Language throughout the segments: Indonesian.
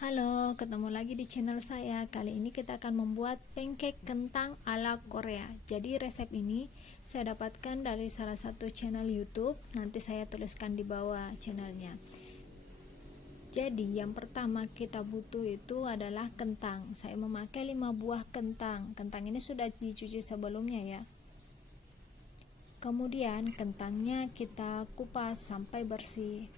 Halo, ketemu lagi di channel saya. Kali ini kita akan membuat pancake kentang ala Korea. Jadi resep ini saya dapatkan dari salah satu channel YouTube. Nanti saya tuliskan di bawah channelnya. Jadi yang pertama kita butuh itu adalah kentang. Saya memakai 5 buah kentang. Kentang ini sudah dicuci sebelumnya ya. Kemudian kentangnya kita kupas sampai bersih.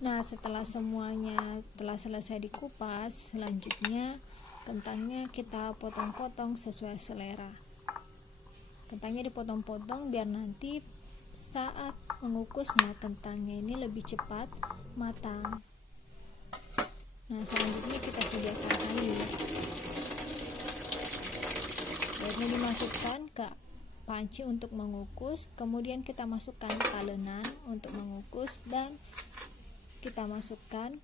Nah, setelah semuanya telah selesai dikupas, selanjutnya kentangnya kita potong-potong sesuai selera. Kentangnya dipotong-potong biar nanti saat mengukusnya kentangnya ini lebih cepat matang. Nah, selanjutnya kita sediakan air. Airnya dimasukkan ke panci untuk mengukus, kemudian kita masukkan talenan untuk mengukus, dan kita masukkan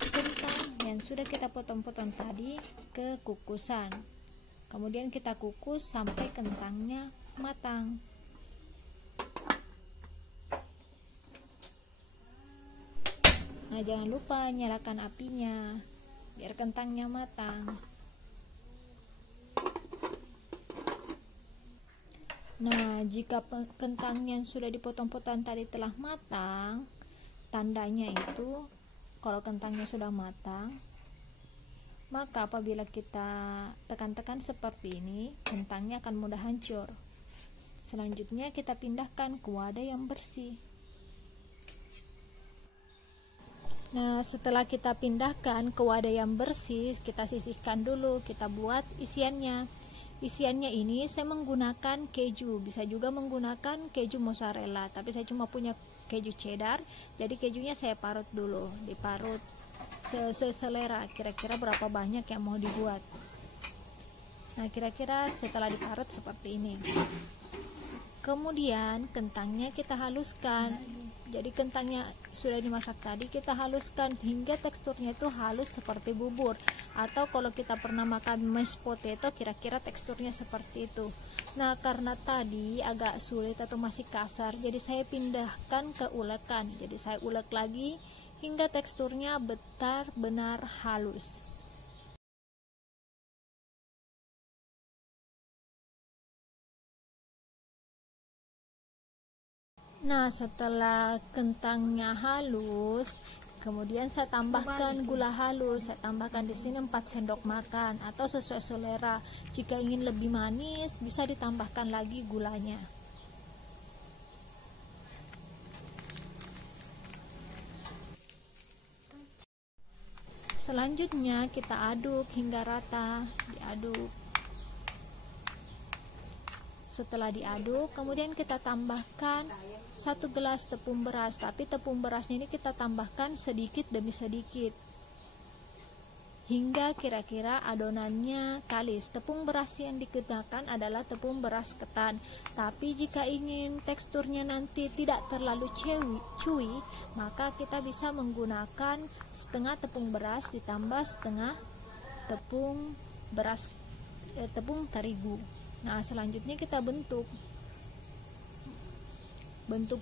kentang yang sudah kita potong-potong tadi ke kukusan. Kemudian kita kukus sampai kentangnya matang. Nah, jangan lupa nyalakan apinya biar kentangnya matang. Nah, jika kentang yang sudah dipotong-potong tadi telah matang, tandanya itu kalau kentangnya sudah matang, maka apabila kita tekan-tekan seperti ini, kentangnya akan mudah hancur. Selanjutnya kita pindahkan ke wadah yang bersih. Nah, setelah kita pindahkan ke wadah yang bersih, kita sisihkan dulu, kita buat isiannya. Isiannya ini saya menggunakan keju, bisa juga menggunakan keju mozzarella, tapi saya cuma punya keju cheddar, jadi kejunya saya parut dulu, diparut sesuai selera, kira-kira berapa banyak yang mau dibuat. Nah, kira-kira setelah diparut seperti ini. Kemudian kentangnya kita haluskan. Jadi kentangnya sudah dimasak tadi, kita haluskan hingga teksturnya itu halus seperti bubur, atau kalau kita pernah makan mashed potato, kira-kira teksturnya seperti itu. Nah, karena tadi agak sulit atau masih kasar, jadi saya pindahkan ke ulekan. Jadi saya ulek lagi hingga teksturnya benar-benar halus. Nah, setelah kentangnya halus, kemudian saya tambahkan gula halus. Saya tambahkan di sini 4 sendok makan atau sesuai selera. Jika ingin lebih manis, bisa ditambahkan lagi gulanya. Selanjutnya kita aduk hingga rata, diaduk. Setelah diaduk, kemudian kita tambahkan 1 gelas tepung beras, tapi tepung berasnya ini kita tambahkan sedikit demi sedikit hingga kira-kira adonannya kalis. Tepung beras yang digunakan adalah tepung beras ketan, tapi jika ingin teksturnya nanti tidak terlalu chewy, maka kita bisa menggunakan setengah tepung beras ditambah setengah tepung terigu. Nah, selanjutnya kita bentuk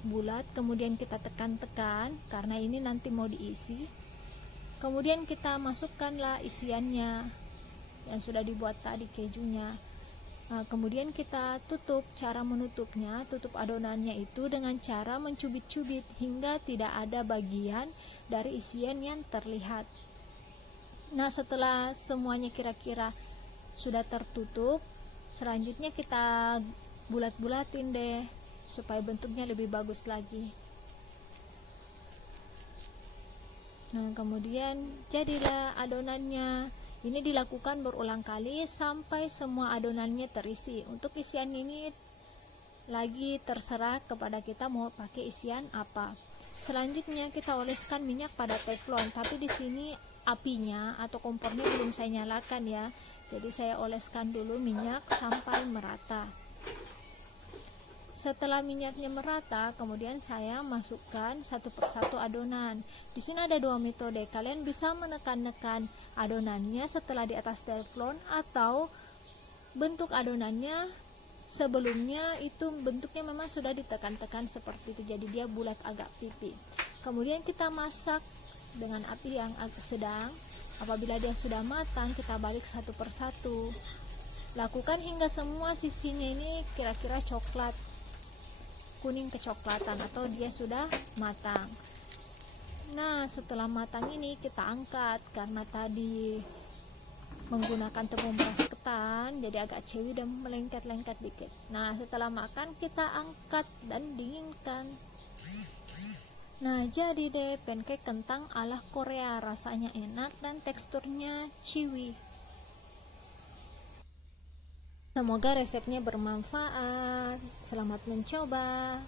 bulat, kemudian kita tekan-tekan karena ini nanti mau diisi. Kemudian kita masukkanlah isiannya yang sudah dibuat tadi, kejunya. Nah, kemudian kita tutup. Cara menutupnya, tutup adonannya itu dengan cara mencubit-cubit hingga tidak ada bagian dari isian yang terlihat. Nah, setelah semuanya kira-kira sudah tertutup, selanjutnya kita bulat-bulatin deh supaya bentuknya lebih bagus lagi. Nah, kemudian jadilah adonannya. Ini dilakukan berulang kali sampai semua adonannya terisi. Untuk isian ini lagi terserah kepada kita mau pakai isian apa. Selanjutnya kita oleskan minyak pada teflon, tapi di sini apinya atau kompornya belum saya nyalakan ya. Jadi saya oleskan dulu minyak sampai merata. Setelah minyaknya merata, kemudian saya masukkan satu persatu adonan. Di sini ada dua metode. Kalian bisa menekan-nekan adonannya setelah di atas teflon, atau bentuk adonannya sebelumnya itu bentuknya memang sudah ditekan-tekan seperti itu, jadi dia bulat agak pipi. Kemudian kita masak dengan api yang agak sedang. Apabila dia sudah matang, kita balik satu persatu. Lakukan hingga semua sisinya ini kira-kira coklat, kuning kecoklatan, atau dia sudah matang. Nah, setelah matang ini kita angkat, karena tadi menggunakan tepung beras ketan jadi agak cewi dan melengket-lengket dikit. Nah, setelah makan kita angkat dan dinginkan. Nah, jadi deh pancake kentang ala Korea, rasanya enak dan teksturnya chewy. Semoga resepnya bermanfaat. Selamat mencoba.